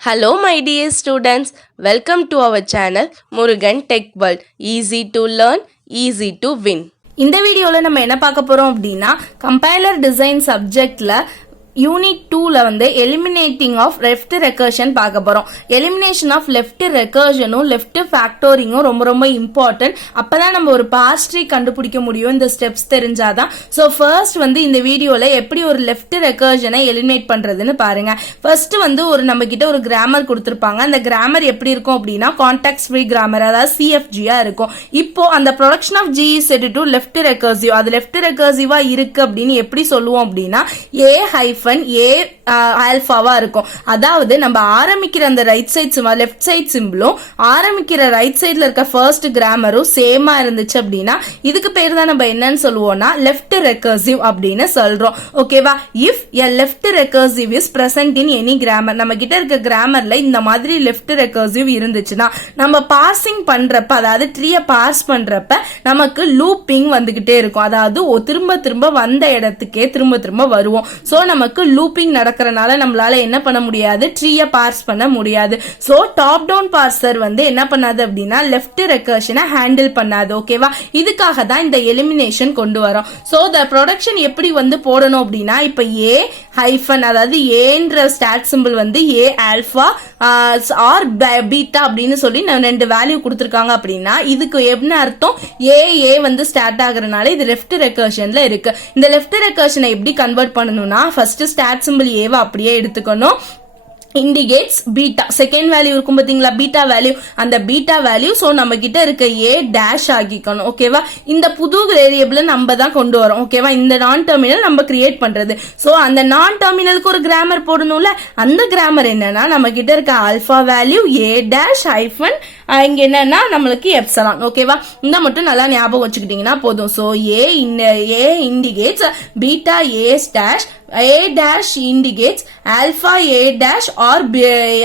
Hello my dear students, welcome to our channel Murugan Tech World. Easy to learn, easy to win. இந்த வீடியோல நம்ம என்ன பார்க்க போறோம் அப்படின்னா கம்பைலர் டிசைன் சப்ஜெக்ட்ல யூனிட் 2ல வந்து எலிமினேட்டிங் ஆஃப் லெஃப்ட் ரெக்கர்ஷன் பார்க்க போறோம். எலிமினேஷன் ஆஃப் லெஃப்ட் ரெக்கர்ஷனும் லெஃப்ட் ஃபேக்டோரிங்கும் ரொம்ப ரொம்ப இம்பார்ட்டன்ட். அப்பதான் நம்ம ஒரு பார்ஸ் ட்ரீ கண்டுபிடிக்க முடியும். இந்த ஸ்டெப்ஸ் தெரிஞ்சாதான். ஸோ ஃபர்ஸ்ட் வந்து இந்த வீடியோல எப்படி ஒரு லெஃப்ட் ரெக்கர்ஷனை எலிமினேட் பண்றதுன்னு பாருங்க. ஃபர்ஸ்ட் வந்து ஒரு நம்ம கிட்ட ஒரு கிராமர் கொடுத்திருப்பாங்க. அந்த கிராமர் எப்படி இருக்கும் அப்படின்னா கான்டெக்ஸ்ட் ஃப்ரீ கிராமர், அதாவது சிஎஃப்ஜியா இருக்கும். இப்போ அந்த production of G is set to left recursive, அது லெஃப்ட் ரெக்கர்சிவா இருக்கு அப்படின்னு எப்படி சொல்லுவோம் அப்படின்னா ஏ ஹைஃபன் ஏ ஆல்பாவா இருக்கும். அதாவது நம்ம ஆரம்பிக்கிற அந்த ரைட் சைட் லெஃப்ட் சைட் சிம்பிளும் ஆரம்பிக்கிற ரைட் சைட்ல இருக்க ஃபர்ஸ்ட் கிராமரும் சேமா இருந்துச்சு அப்படின்னா இதுக்கு பேர் தான் நம்ம என்னன்னு சொல்லுவோம்னா லெஃப்ட் ரெக்கர்சிவ் அப்படின்னு சொல்றோம். ஓகேவா? If a left recursive is present in any grammar, நம்ம கிட்ட இருக்க கிராமர்ல இந்த மாதிரி லெஃப்ட் ரெக்கர்சிவ் இருந்துச்சுன்னா நம்ம பார்சிங் பண்றப்ப, அதாவது ட்ரீயை பார்ஸ் பண்றப்ப நமக்கு லூப்பிங் வந்துகிட்டே இருக்கும். அதாவது திரும்ப திரும்ப வந்த இடத்துக்கே திரும்ப திரும்ப வருவோம். சோ நமக்கு லூப்பிங் நடக்கிறனால நம்மளால என்ன பண்ண முடியாது, ட்ரீயை பார்ஸ் பண்ண முடியாது. சோ டாப் டவுன் பார்சர் வந்து என்ன பண்ணாது அப்படின்னா லெஃப்ட் ரெக்கர்ஷனை ஹேண்டில் பண்ணாது. ஓகேவா? இதுக்காக தான் இந்த எலிமினேஷன் கொண்டு வரோம். சோ த ப்ரொடக்ஷன் எப்படி வந்து போடணும் அப்படின்னா இப்ப ஏ ஹைஃபன், அதாவது ஏன்ற ஸ்டாட் சிம்பிள் வந்து ஏ ஆல்பா ஆர் பீட்டா அப்படின்னு சொல்லி ரெண்டு வேல்யூ கொடுத்திருக்காங்க அப்படின்னா இதுக்கு என்ன அர்த்தம், ஏ வந்து ஸ்டார்ட் ஆகுறதுனால இது லெஃப்ட் ரெக்கர்ஷன்ல இருக்கு. இந்த லெஃப்ட் ரெக்கர்ஷனை எப்படி கன்வெர்ட் பண்ணணும்னா ஃபர்ஸ்ட் ஸ்டாட் சிம்பிள் ஏவை அப்படியே எடுத்துக்கணும். இண்டிகேட்ஸ் பீட்டா, செகண்ட் வேல்யூ இருக்கும் பாத்தீங்களா பீட்டா வேல்யூ, அந்த பீட்டா வேல்யூ சோ நம்ம கிட்ட இருக்க ஏ டேஷ் ஆகிக்கணும். ஓகேவா? இந்த புது வேரியபிள் நம்ம தான் கொண்டு வரோம். ஓகேவா? இந்த நான் டெர்மினல் நம்ம கிரியேட் பண்றது. சோ அந்த நான் டெர்மினலுக்கு ஒரு கிராமர் போடணும்ல, அந்த கிராமர் என்னன்னா நம்ம கிட்ட இருக்க alpha value A dash hyphen இங்க என்னன்னா நம்மளுக்கு எப்சலான். ஓகேவா? இந்த மட்டும் நல்லா ஞாபகம் வச்சுக்கிட்டீங்கன்னா போதும். So A indicates beta a dash, A dash indicates alpha A dash or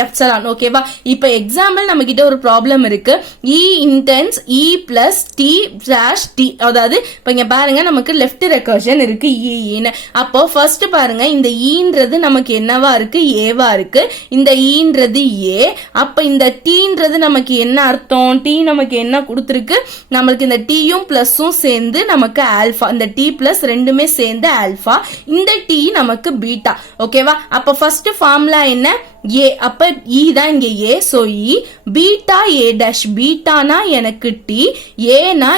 epsilon. ஓகேவா? இப்ப எக்ஸாம்பிள் நம்ம கிட்ட ஒரு ப்ராப்ளம் இருக்கு. E intends E plus T dash T, அதாவது இப்ப இங்க பாருங்க நமக்கு லெஃப்ட் ரெக்கர்ஷன் இருக்கு E. அப்போ ஃபர்ஸ்ட் பாருங்க இந்த ஈன்றது நமக்கு என்னவா இருக்கு, ஏவா இருக்கு. இந்த ஈன்றது ஏ. அப்ப இந்த டீன்றது நமக்கு என்ன அர்த்தம், டி நமக்கு என்ன கொடுத்துருக்கு, நமக்கு இந்த டீயும் பிளஸும் சேர்ந்து நமக்கு ஆல்பா, இந்த டி பிளஸ் ரெண்டுமே சேர்ந்து ஆல்பா, இந்த டி நமக்கு பீட்டா. ஓகேவா? அப்ப ஃபர்ஸ்ட் ஃபார்முலா என்ன, ஏ. அப்ப இ தான் இங்க a. So e beta a dash, பீட்டானா எனக்கு டி, ஏனா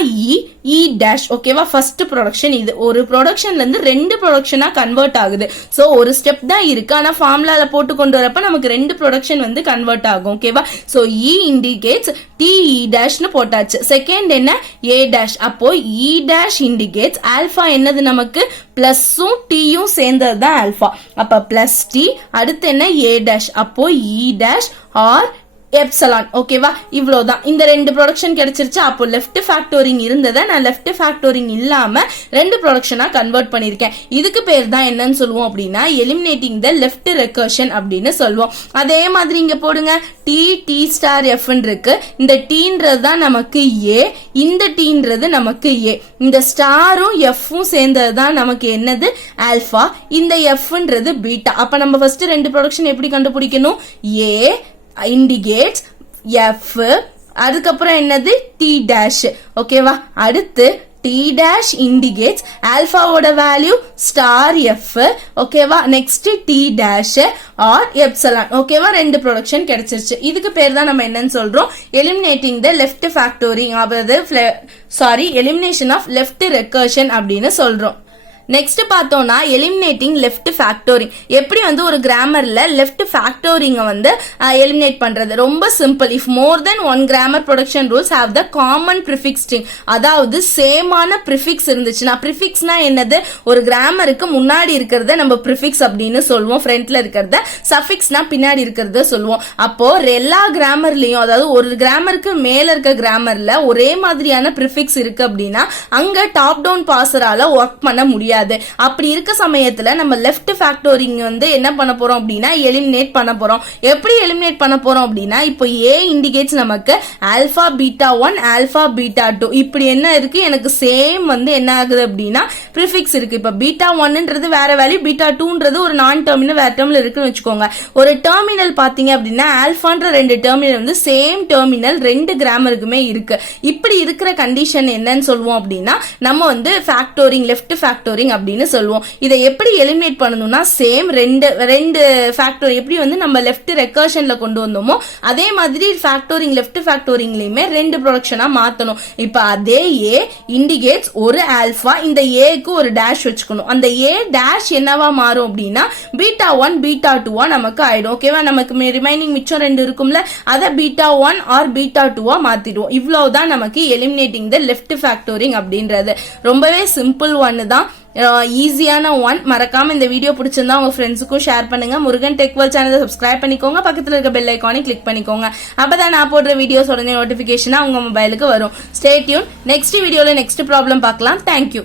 இ டேஷ். ஓகேவா? ஃபர்ஸ்ட் ப்ரொடக்ஷன் இது. ஒரு ப்ரொடக்ஷன்ல இருந்து ரெண்டு ப்ரொடக்ஷனா கன்வெர்ட் ஆகுது. சோ ஒரு ஸ்டெப் தான் இருக்கு, ஆனா ஃபார்முலால போட்டு கொண்டு வரப்ப நமக்கு ரெண்டு ப்ரொடக்ஷன் வந்து கன்வெர்ட் ஆகும். ஓகேவா? சோ இ இண்டிகேட்ஸ் டி இ டேஷ்னு போட்டாச்சு. செகண்ட் என்ன, ஏ டேஷ். அப்போ இ டேஷ் இண்டிகேட்ஸ் ஆல்பா என்னது நமக்கு பிளஸும் டீயும் சேர்ந்தது தான் ஆல்பா. அப்ப பிளஸ் டி, அடுத்து என்ன ஏ டேஷ். அப்போ இ டேஷ் ஆர் எப்சலான். ஓகேவா? இவ்வளவுதான். இந்த ரெண்டு ப்ரொடக்ஷன் கிடைச்சிருச்சு. அப்போ லெஃப்ட் ஃபேக்டோரிங் இருந்ததை நான் லெஃப்ட் ஃபேக்டோரிங் இல்லாம ரெண்டு ப்ரொடக்ஷனா கன்வெர்ட் பண்ணிருக்கேன். இதுக்கு பேர் தான் என்னன்னு சொல்லுவோம் அப்படின்னா எலிமினேட்டிங் த லெஃப்ட் ரெக்கர்ஷன் அப்படின்னு சொல்லுவோம். அதே மாதிரி இங்க போடுங்க, டி ஸ்டார் எஃப் இருக்கு. இந்த டீன்றது தான் நமக்கு ஏ, இந்த டீன்றது நமக்கு ஏ. இந்த ஸ்டாரும் எஃப்பும் சேர்ந்தது தான் நமக்கு என்னது, ஆல்பா. இந்த எஃப்ன்றது பீட்டா. அப்ப நம்ம ஃபர்ஸ்ட் ரெண்டு ப்ரொடக்ஷன் எப்படி கண்டுபிடிக்கணும், ஏ இண்டிகேட்ஸ் எஃப், அதுக்கப்புறம் என்னது டி டேஷ். ஓகேவா? அடுத்து டி டேஷ் இண்டிகேட்ஸ் ஆல்பாவோட வேல்யூ ஸ்டார் எஃப். ஓகேவா? Next d dash r epsilon. ஓகேவா? ரெண்டு ப்ரொடக்ஷன் கிடைச்சிருச்சு. இதுக்கு பேர் தான் நம்ம என்னன்னு சொல்றோம், எலிமினேட்டிங் த லெஃப்ட் ஃபேக்டோரிங், அதாவது எலிமினேஷன் ஆஃப் லெஃப்ட் ரெக்கர்ஷன் அப்படின்னு சொல்றோம். நெக்ஸ்ட் பார்த்தோம்னா எலிமினேட்டிங் லெஃப்ட் ஃபேக்டோரிங். எப்படி வந்து ஒரு கிராமர்ல லெஃப்ட் ஃபேக்டோரிங் வந்து எலிமினேட் பண்றது, ரொம்ப simple. If more then one grammar production rules have the common prefix string, அதாவது சேமான ப்ரிஃபிக்ஸ் இருந்துச்சுன்னா, ப்ரிஃபிக்ஸ்னா என்னது, ஒரு கிராமருக்கு முன்னாடி இருக்கிறத நம்ம ப்ரிஃபிக்ஸ் அப்படின்னு சொல்லுவோம், ஃப்ரண்ட்ல இருக்கிறத. சஃபிக்ஸ்னா பின்னாடி இருக்கிறத சொல்லுவோம். அப்போ எல்லா கிராமர்லயும், அதாவது ஒரு கிராமருக்கு மேல இருக்க கிராமர்ல ஒரே மாதிரியான ப்ரிஃபிக்ஸ் இருக்கு அப்படின்னா அங்க டாப் டவுன் பார்சரால ஒர்க் பண்ண முடியாது. முடியாது. அப்படி இருக்க சமயத்துல நம்ம லெஃப்ட் ஃபேக்டோரிங் வந்து என்ன பண்ண போறோம் அப்படின்னா எலிமினேட் பண்ண போறோம். எப்படி எலிமினேட் பண்ண போறோம் அப்படின்னா இப்போ A இண்டிகேட்ஸ் நமக்கு ஆல்பா பீட்டா 1 ஆல்பா பீட்டா 2 இப்படி என்ன இருக்கு எனக்கு சேம் வந்து என்ன ஆகுது அப்படின்னா ப்ரிஃபிக்ஸ் இருக்கு. இப்ப பீட்டா 1ன்றது வேற வேல்யூ, பீட்டா 2ன்றது ஒரு நான் டெர்மினல் வேற டெர்மினல் இருக்குன்னு வச்சுக்கோங்க. ஒரு டெர்மினல் பாத்தீங்க அப்படின்னா ஆல்பான்ற ரெண்டு டெர்மினல் வந்து சேம் டெர்மினல் ரெண்டு கிராமருக்குமே இருக்கு. இப்படி இருக்கிற கண்டிஷன் என்னன்னு சொல்லுவோம் அப்படின்னா நம்ம வந்து ஃபேக்டோரிங் லெஃப்ட் ஃபேக்டோரிங் அப்படின்னு சொல்லுவோம். இதை எப்படி எலிமினேட் பண்ணணும்னா சேம் ரெண்டு ஃபேக்டர் எப்படி வந்து நம்ம லெஃப்ட் ரெக்கர்ஷன்ல கொண்டு வந்தோமோ அதே மாதிரி ஃபேக்டோரிங் லெஃப்ட் ஃபேக்டோரிங்லயுமே ரெண்டு ப்ரொடக்ஷனா மாத்தணும். இப்ப அதே A இண்டிகேட்ஸ் ஒரு ஆல்பா, இந்த ஏக்கு ஒரு டேஷ் வச்சுக்கணும். அந்த A டேஷ் என்னவா மாறும் அப்படின்னா பீட்டா 1 பீட்டா 2 நமக்கு ஆயிடும். ஓகேவா, நமக்கு ரிமைனிங் மிச்சம் ரெண்டு இருக்கும்ல, அதை பீட்டா 1 ஆர் பீட்டா 2 மாத்திடுவோம். இவ்வளவுதான் நமக்கு எலிமினேட்டிங் த லெஃப்ட் ஃபேக்டோரிங் அப்படின்றது. ரொம்பவே சிம்பிள் ஒன்னு தான், ஈஸியான ஒன். மறக்காம இந்த வீடியோ பிடிச்சிருந்தா உங்க ஃப்ரெண்ட்ஸுக்கும் ஷேர் பண்ணுங்க. முருகன் டெக் வேர்ல்ட் சேனலை சப்ஸ்கிரைப் பண்ணிக்கோங்க. பக்கத்துல இருக்க பெல் ஐக்கானை கிளிக் பண்ணிக்கோங்க. அப்பதான் நான் போடுற வீடியோஸ் உடனே நோட்டிபிகேஷனா உங்க மொபைலுக்கு வரும். Stay tune. நெக்ஸ்ட் வீடியோல நெக்ஸ்ட் ப்ராப்ளம் பார்க்கலாம். தேங்க்யூ.